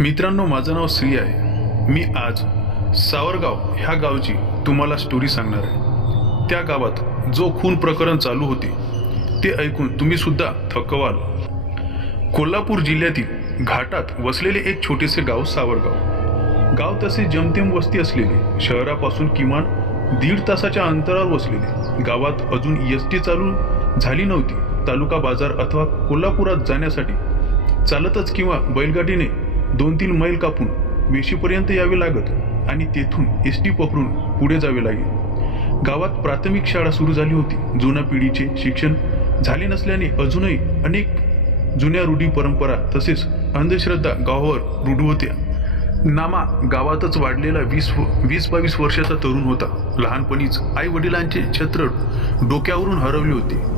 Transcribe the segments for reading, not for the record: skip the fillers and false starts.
मित्रांनो, माझं नाव श्री आहे. मी आज सावरगाव ह्या गावची तुम्हाला स्टोरी सांगणार आहे. त्या गावात जो खून प्रकरण चालू होते ते ऐकून तुम्ही सुद्धा थक्कवाल. कोल्हापूर जिल्ह्यातील घाटात वसलेले एक छोटेसे गाव सावरगाव. गाव तसे जमतेम वस्ती असलेले, शहरापासून किमान 1.5 तासाच्या अंतरावर वसलेले. गावात अजून एसटी चालू झाली नव्हती. तालुका बाजार अथवा कोल्हापुरात जाण्यासाठी चालतच किंवा बैलगाडीने 2-3 मैल कापून वेशीपर्यंत यावे लागत आणि तेथून एसटी पकडून पुढे जावे लागे. गावात प्राथमिक शाळा सुरू झाली होती. जुन्या पिढीचे शिक्षण झाले नसल्याने अजूनही अनेक जुन्या रूढी परंपरा तसेच अंधश्रद्धा गावावर रूढ होत्या. नामा गावातच वाढलेला 20-22 वर्षाचा तरुण होता. लहानपणीच आई वडिलांचे छत्र डोक्यावरून हरवले होते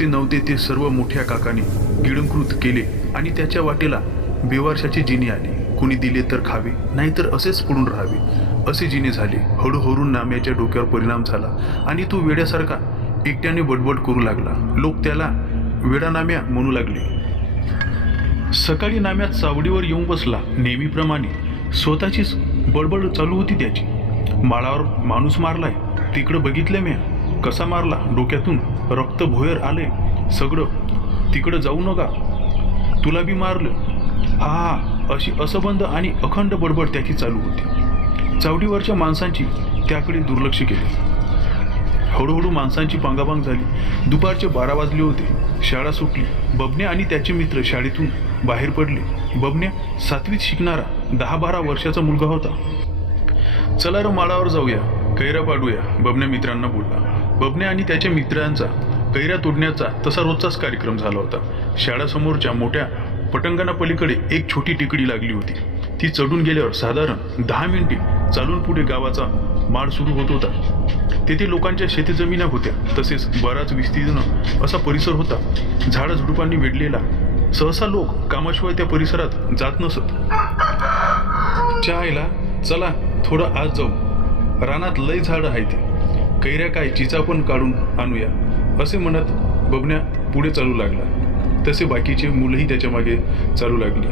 नव्हते ते सर्व मोठ्या काकाने गिळंकृत केले आणि त्याच्या वाटेला बेवारशाचे जिने आले. कुणी दिले तर खावे, नाहीतर असेच पडून राहावे असे जिने झाले. हळूहळू नाम्याच्या डोक्यावर परिणाम झाला आणि तो वेड्यासारखा एकट्याने बडबड करू लागला. लोक त्याला वेडा नाम्या म्हणू लागले. सकाळी नाम्यात चावडीवर येऊन बसला. नेहमीप्रमाणे स्वतःचीच बडबड चालू होती त्याची. माळावर माणूस मारलाय, तिकडं बघितलं म्या. कसा मारला, डोक्यातून रक्त भोयर आले सगळं. तिकडं जाऊ नका, तुला बी मारलं. हा अशी असंबंध आणि अखंड बडबड त्याची चालू होती. चावडीवरच्या माणसांची त्याकडे दुर्लक्ष केले. हळूहळू माणसांची पांगापांग झाली. दुपारचे 12 वाजले होते. शाळा सुटली. बबन्या आणि त्याचे मित्र शाळेतून बाहेर पडले. बबन्या 7वीत शिकणारा 10-12 वर्षाचा मुलगा होता. चला र माळावर जाऊया, कैरा पाडूया, बबन्या मित्रांना बोलला. बबन्या आणि त्याच्या मित्रांचा कैरा तोडण्याचा तसा रोजचाच कार्यक्रम झाला होता. शाळासमोरच्या मोठ्या पटंगणा पलीकडे एक छोटी टेकडी लागली होती. ती चढून गेल्यावर साधारण 10 मिनिटे चालून पुढे गावाचा माळ सुरू होत होता. तेथे लोकांच्या शेतजमिन्या होत्या. तसेच बराच विस्तीर्ण असा परिसर होता, झाडझुडपांनी वेढलेला. सहसा लोक कामाशिवाय त्या परिसरात जात नसत. चहायला चला थोडं आत जाऊ, रानात लय झाडं आहे ते, कैऱ्या काय चिचा पण काढून आणूया असे म्हणत बबन्या पुढे चालू लागला. तसे बाकीचे मुलंही त्याच्या मागे चालू लागली.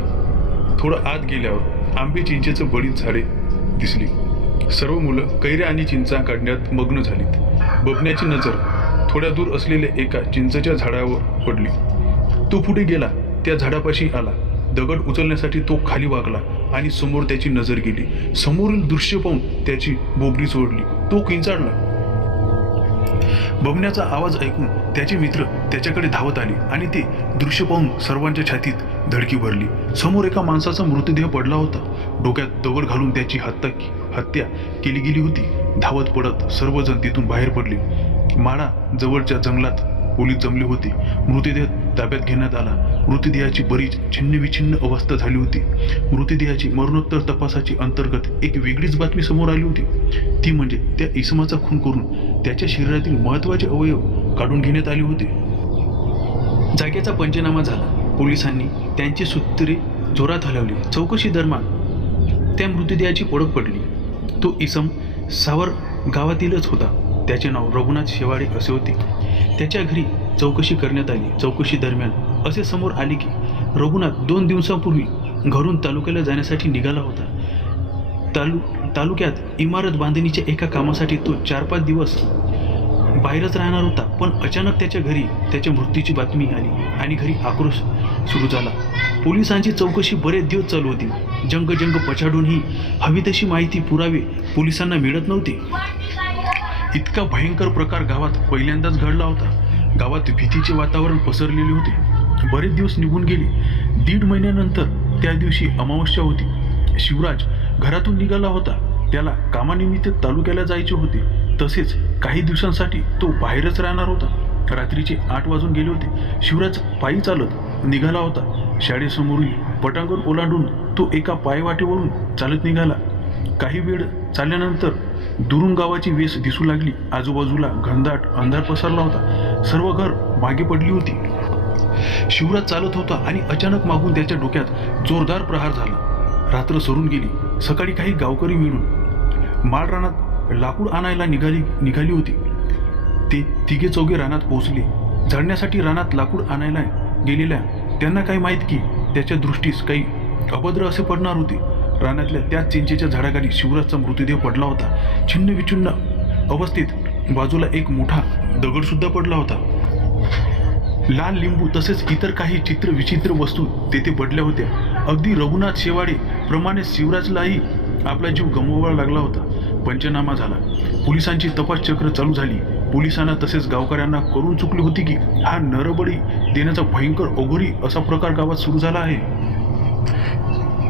थोडं आत गेल्यावर आंबे चिंचेचं बरीच झाडे दिसली. सर्व मुलं कैऱ्या आणि चिंचा काढण्यात मग्न झालीत. बबन्याची नजर थोड्या दूर असलेल्या एका चिंचेच्या झाडावर पडली. तो पुढे गेला. त्या झाडापाशी आला. दगड उचलण्यासाठी तो खाली वाकला आणि समोर त्याची नजर गेली. समोरील दृश्य पाहून त्याची बोबडी सोडली. तो किंचाळला. बबन्याचा आवाज ऐकून त्याचे मित्र त्याच्याकडे धावत आले आणि ते दृश्य पाहून सर्वांच्या छातीत धडकी भरली. समोर एका माणसाचा मृतदेह पडला होता. डोक्यात दगड घालून त्याची हत्या केली गेली होती. धावत पडत सर्वजण तिथून बाहेर पडले. माळा जवळच्या जंगलात पोलीस जमले होते. मृतदेह ताब्यात घेण्यात आला. मृतदेहाची बरीच छिन्नविछिन्न अवस्था झाली होती. मृतदेहाची मरणोत्तर तपासाची अंतर्गत एक वेगळीच बातमी समोर आली होती. ती म्हणजे त्या इसमाचा खून करून त्याच्या शरीरातील महत्त्वाचे अवयव काढून घेण्यात आले होते. जागेचा पंचनामा झाला. पोलिसांनी त्यांची सूत्रे जोरात हलवली. चौकशी दरम्यान त्या मृतदेहाची ओळख पडली. तो इसम सावर गावातीलच होता. त्याचे नाव रघुनाथ शेवाळे असे होते. त्याच्या घरी चौकशी करण्यात आली. चौकशी दरम्यान असे समोर आले की रघुनाथ 2 दिवसांपूर्वी घरून तालुक्याला जाण्यासाठी निघाला होता. तालुक्यात इमारत बांधणीच्या एका कामासाठी तो 4-5 दिवस बाहेरच राहणार होता. पण अचानक त्याच्या घरी त्याच्या मृत्यूची बातमी आली आणि घरी आक्रोश सुरू झाला. पोलिसांची चौकशी बरेच दिवस चालू होती. जंग पछाडूनही हवी तशी माहिती पुरावे पोलिसांना मिळत नव्हते. इतका भयंकर प्रकार गावात पहिल्यांदाच घडला होता. गावात भीतीचे वातावरण पसरलेले होते. बरेच दिवस निघून गेले. 1.5 महिन्यानंतर त्या दिवशी अमावस्या होती. शिवराज घरातून निघाला होता. त्याला कामानिमित्त तालुक्याला जायचे होते. तसेच काही दिवसांसाठी तो बाहेरच राहणार होता. रात्रीचे 8 वाजून गेले होते. शिवराज पायी चालत निघाला होता. शाळेसमोरील पटांगण ओलांडून तो एका पायवाटेवरून चालत निघाला. काही वेळ चालल्यानंतर दुरून गावाची वेस दिसू लागली. आजूबाजूला घनदाट अंधार पसरला होता. सर्व घर मागे पडली होती. शिवराज चालत होता आणि अचानक मागून त्याच्या डोक्यात जोरदार प्रहार झाला. रात्र सरून गेली. सकाळी काही गावकरी मिळून माळ रानात लाकूड आणायला निघाली होती. ते 3-4 रानात पोहोचले. झाडण्यासाठी रानात लाकूड आणायला गेलेल्या त्यांना काही माहीत की त्याच्या दृष्टीस काही अभद्र असे पडणार होते. रानातल्या त्याच चिंचेच्या झाडाखाली शिवराजचा मृतदेह पडला होता. छिन्न विछिन्न अवस्थेत बाजूला एक मोठा दगड सुद्धा पडला होता. लाल लिंबू तसेच इतर काही चित्र विचित्र वस्तू तेथे पडल्या होत्या. अगदी रघुनाथ शेवाडे प्रमाणे शिवराजलाही आपला जीव गमवावा लागला होता. पंचनामा झाला. पोलिसांची तपास चक्र चालू झाली. पोलिसांना तसेच गावकऱ्यांना करून चुकली होती की हा नरबळी देण्याचा भयंकर अघोरी असा प्रकार गावात सुरू झाला आहे.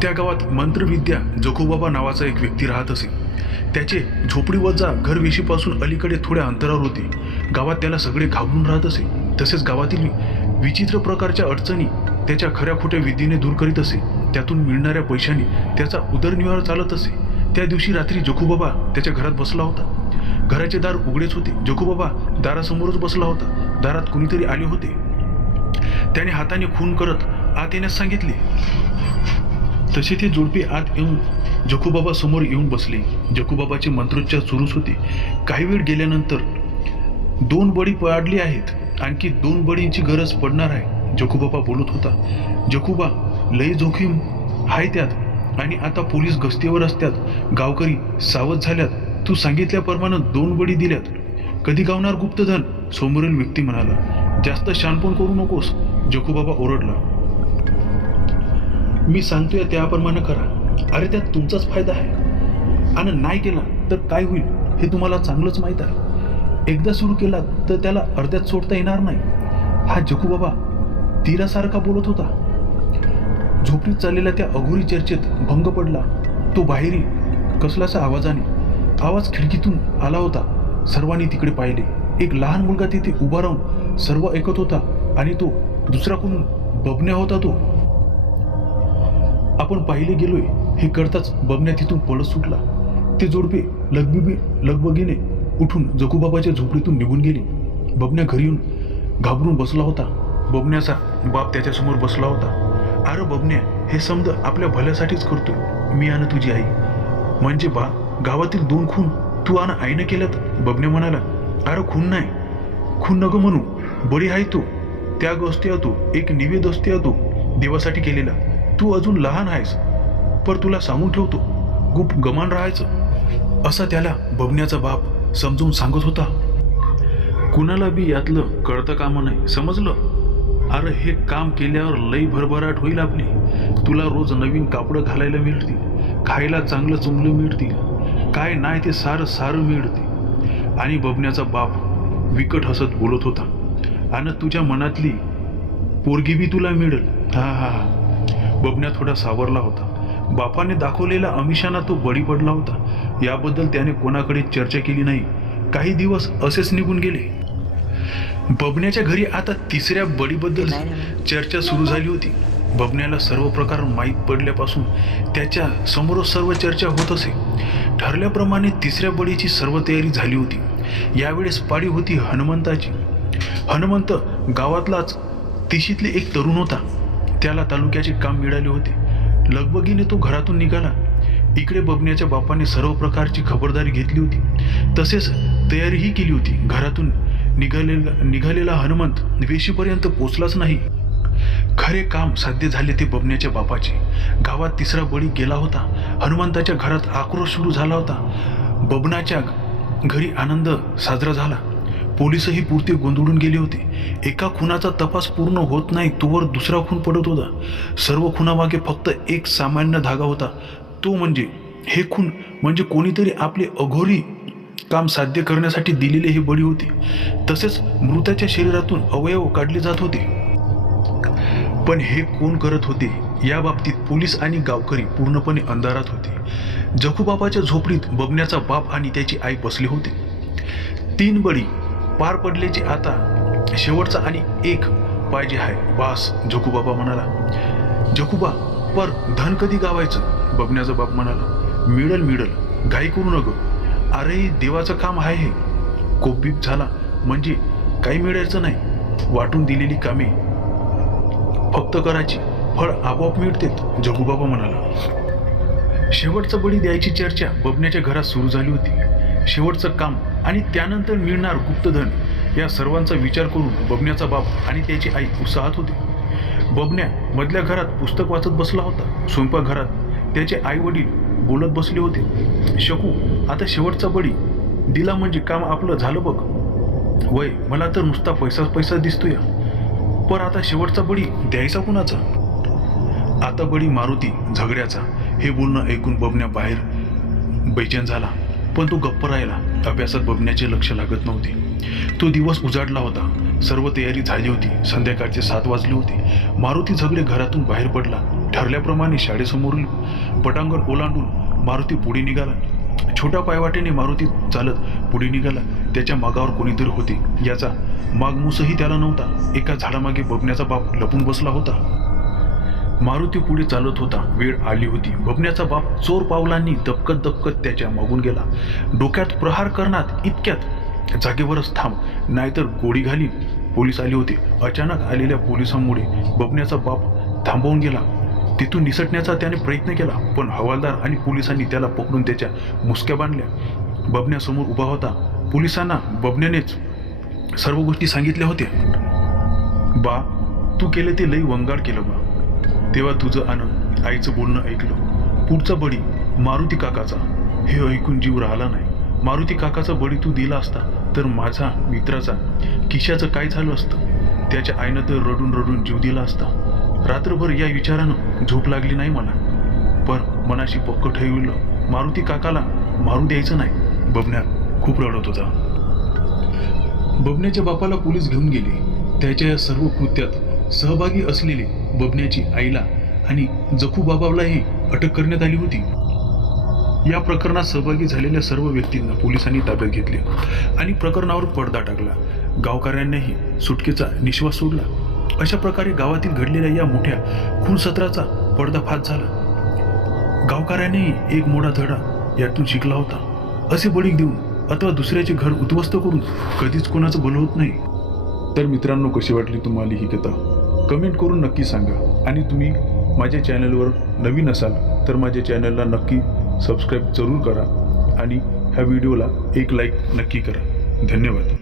त्या गावात मंत्रविद्या जखूबाबा नावाचा एक व्यक्ती राहत असे. त्याचे झोपडीवजा घर वेशीपासून अलीकडे थोड्या अंतरावर होते. गावात त्याला सगळे घाबरून राहत असे. तसेच गावातील विचित्र प्रकारच्या अडचणी त्याच्या खऱ्या खोट्या विद्येने दूर करीत असे. त्यातून मिळणाऱ्या पैशाने त्याचा उदरनिर्वाह चालत असे. त्या दिवशी रात्री जखूबाबा त्याच्या घरात बसला होता. घराचे दार उघडेच होते. जखूबाबा दारासमोरच बसला होता. दारात कुणीतरी आले होते. त्याने हाताने खून करत आत येण्यास सांगितले. तसे ते जोडपे आत येऊन जखूबाबा समोर येऊन बसले. जखूबाबाचे मंत्रोच्चार सुरूच होते. काही वेळ गेल्यानंतर 2 बळी पाडली आहेत, आणखी 2 बळींची गरज पडणार आहे, जखूबाबा बोलत होता. जखूबा, लई जोखीम आहे त्यात, आणि आता पोलीस गस्तीवर असतात. गावकरी सावध झाल्यात. तू सांगितल्याप्रमाणे 2 बळी दिल्यात. कधी गावणार गुप्तधन? समोरील व्यक्ती म्हणाला. जास्त शानपण करू नकोस, जखूबाबा ओरडला. मी सांगतोय त्याप्रमाणे करा. अरे त्यात तुमचाच फायदा आहे, आणि नाही केला तर काय होईल हे तुम्हाला चांगलंच माहीत आहे. एकदा सुरू केला तर त्याला अर्ध्यात सोडता येणार नाही. हा जखूबाबा तीरासारखा बोलत होता. झोपडीत चाललेल्या त्या अघोरी चर्चेत भंग पडला. तो बाहेरी कसलासा आवाज खिडकीतून आला होता. सर्वांनी तिकडे पाहिले. एक लहान मुलगा तिथे उभा राहून सर्व ऐकत होता, आणि तो दुसरा कोण बबन्या होता. तो आपण पाहिले गेलोय हे करताच बबन्या तिथून पळत सुटला. ते जोडपे लगबगीने उठून जखूबाबाच्या झोपडीतून निघून गेले. बबन्या घरी येऊन घाबरून बसला होता. बबन्याचा बाप त्याच्यासमोर बसला होता. अरे बबन्या, हे समज आपल्या भल्यासाठीच करतोय, मी आणि तुझी आई. म्हणजे बा, गावातील 2 खून तू आणि आईनं केल्यात, बबन्या म्हणाला. अरे खून नाही, खून नको म्हणू, बळी आहे तो. त्याग असते तो, एक निवेद असते तो देवासाठी केलेला. तू अजून लहान आहेस, पर तुला सांगून ठेवतो, गुप गमान राहायचं, असा त्याला बबन्याचा बाप समजून सांगत होता. कुणाला बी यातलं कळतं कामं नाही, समजलं? अरे हे काम केल्यावर लई भरभराट होईल आपली. तुला रोज नवीन कापडं घालायला मिळतील, खायला चांगलं चुंगलं मिळतील, काय नाही ते सारं मिळते. आणि बबन्याचा बाप विकट हसत बोलत होता. आणि तुझ्या मनातली पोरगी बी तुला मिळेल. हा. बबन्या थोडा सावरला होता. बापाने दाखवलेला अमिषांना तो बळी पडला होता. याबद्दल त्याने कोणाकडे चर्चा केली नाही. काही दिवस असेच निघून गेले. बबन्याच्या घरी आता 3ऱ्या बळीबद्दल चर्चा सुरू झाली होती. बबन्याला सर्व प्रकार माहीत पडल्यापासून त्याच्या समोर सर्व चर्चा होत असे. ठरल्याप्रमाणे 3ऱ्या बळीची सर्व तयारी झाली होती. यावेळेस पाळी होती हनुमंताची. हनुमंत गावातलाच तिशीतले एक तरुण होता. त्याला तालुक्याचे काम मिळाले होते. लगबगीने तो घरातून निघाला. इकडे बबन्याच्या बापाने सर्व प्रकारची खबरदारी घेतली होती, तसेच तयारीही केली होती. घरातून निघालेला हनुमंत वेशीपर्यंत पोचलाच नाही. खरे काम साध्य झाले ते बबन्याच्या बापाचे. गावात 3रा बळी गेला होता. हनुमंताच्या घरात आक्रोश सुरू झाला होता. बबनाच्या घरी आनंद साजरा झाला. पोलीसही पुरते गोंधळून गेले होते. एका खुनाचा तपास पूर्ण होत नाही तोवर दुसरा खून पडत होता. सर्व खुनामागे फक्त एक सामान्य धागा होता, तो म्हणजे हे खून म्हणजे कोणीतरी आपले अघोरी काम साध्य करण्यासाठी दिलेले हे बळी होते. तसेच मृताच्या शरीरातून अवयव काढले जात होते. पण हे कोण करत होते या बाबतीत पोलीस आणि गावकरी पूर्णपणे अंधारात होते. जखूबाबाच्या झोपडीत बबन्याचा बाप आणि त्याची आई बसले होते. 3 बळी पार पडल्याचे आता शेवटचा आणि एक पाहिजे आहे बास, जखूबाबा म्हणाला. जखूबा, पर धन कधी गावायचं? बबन्याचा बाप म्हणाला. मिळल, घाई करू नको. अरे देवाचं काम आहे हे. कोपबीप झाला म्हणजे काही मिळायचं नाही. वाटून दिलेली कामे फक्त करायची, फळ आपोआप मिळतेत, जखूबाबा म्हणाला. शेवटचा बळी द्यायची चर्चा बबन्याच्या घरात सुरू झाली होती. शेवटचं काम आणि त्यानंतर मिळणार गुप्तधन या सर्वांचा विचार करून बबन्याचा बाप आणि त्याची आई उत्साहात होते. बबन्या मधल्या घरात पुस्तक वाचत बसला होता. स्वयंपाकघरात त्याचे आई वडील बोलत बसले होते. शकू, आता शेवटचा बळी दिला म्हणजे काम आपलं झालं बघ. वय, मला तर नुसता पैसा दिसतोय, पण आता शेवटचा बळी द्यायचा कुणाचा? आता बळी मारुती झगड्याचा. हे बोलणं ऐकून बबन्या बाहेर बेचैन झाला, पण तो गप्प राहिला. अभ्यासात बबन्याचे लक्ष लागत नव्हते. तो दिवस उजाडला होता. सर्व तयारी झाली होती. संध्याकाळचे 7 वाजले होते. मारुती झगडे घरातून बाहेर पडला. ठरल्याप्रमाणे शाळेसमोरील पटांगण ओलांडून मारुती पुढे निघाला. छोट्या पायवाटेने मारुती चालत पुढे निघाला. त्याच्या मागावर कोणीतरी होते याचा मागमूसही त्याला नव्हता. एका झाडामागे बबन्याचा बाप लपून बसला होता. मारुती पुढे चालत होता. वेळ आली होती. बबन्याचा बाप चोर पावलांनी दबकत त्याच्या मागून गेला. डोक्यात प्रहार करण्यात इतक्यात जागेवरच थांब, नाहीतर गोळी घालीन. पोलीस आले होते. अचानक आलेल्या पोलिसांमुळे बबन्याचा बाप थांबवून गेला. तिथून निसटण्याचा त्याने प्रयत्न केला, पण हवालदार आणि पोलिसांनी त्याला पकडून त्याच्या मुसक्या बांधल्या. बबन्या समोर उभा होता. पोलिसांना बबन्यानेच सर्व गोष्टी सांगितल्या होत्या. बा, तू केलं ते लई वंगाड केलं बा. तेव्हा तुझं आणि आईचं बोलणं ऐकलं. पुढचा बळी मारुती काकाचा. हे ऐकून जीव राहिला नाही. मारुती काकाचा बळी तू दिला असता तर माझा मित्राचा किशाचं काय झालं असतं? त्याच्या आईनं तर रडून जीव दिला असता. रात्रभर या विचारानं झोप लागली नाही मला, पण मनाशी पक्क ठेवलं मारुती काकाला मारू द्यायचं नाही. बबन्या खूप रडत होता. बबन्याच्या बापाला पोलीस घेऊन गेले. त्याच्या या सर्व कृत्यात सहभागी असलेले बबन्याची आईला आणि जखू बाबालाही अटक करण्यात आली होती. या प्रकरणात सहभागी झालेल्या सर्व व्यक्तींना पोलिसांनी ताब्यात घेतले आणि प्रकरणावर पडदा टाकला. गावकऱ्यांनाही सुटकेचा निश्वास सोडला. अशा प्रकारे गावातील घडलेल्या या मोठ्या खून सत्राचा पर्दाफाश झाला. गावकऱ्यांनीही एक मोठा धडा यातून शिकला होता. असे बळी देऊन अथवा दुसऱ्याचे घर उद्ध्वस्त करून कधीच कोणाचं भलं होत नाही. तर मित्रांनो, कशी वाटली तुम्हाला ही कथा कमेंट करून नक्की सांगा. आणि तुम्ही माझ्या चॅनलवर नवीन असाल तर माझ्या चॅनलला नक्की सबस्क्राईब जरूर करा आणि ह्या व्हिडिओला एक लाईक नक्की करा. धन्यवाद.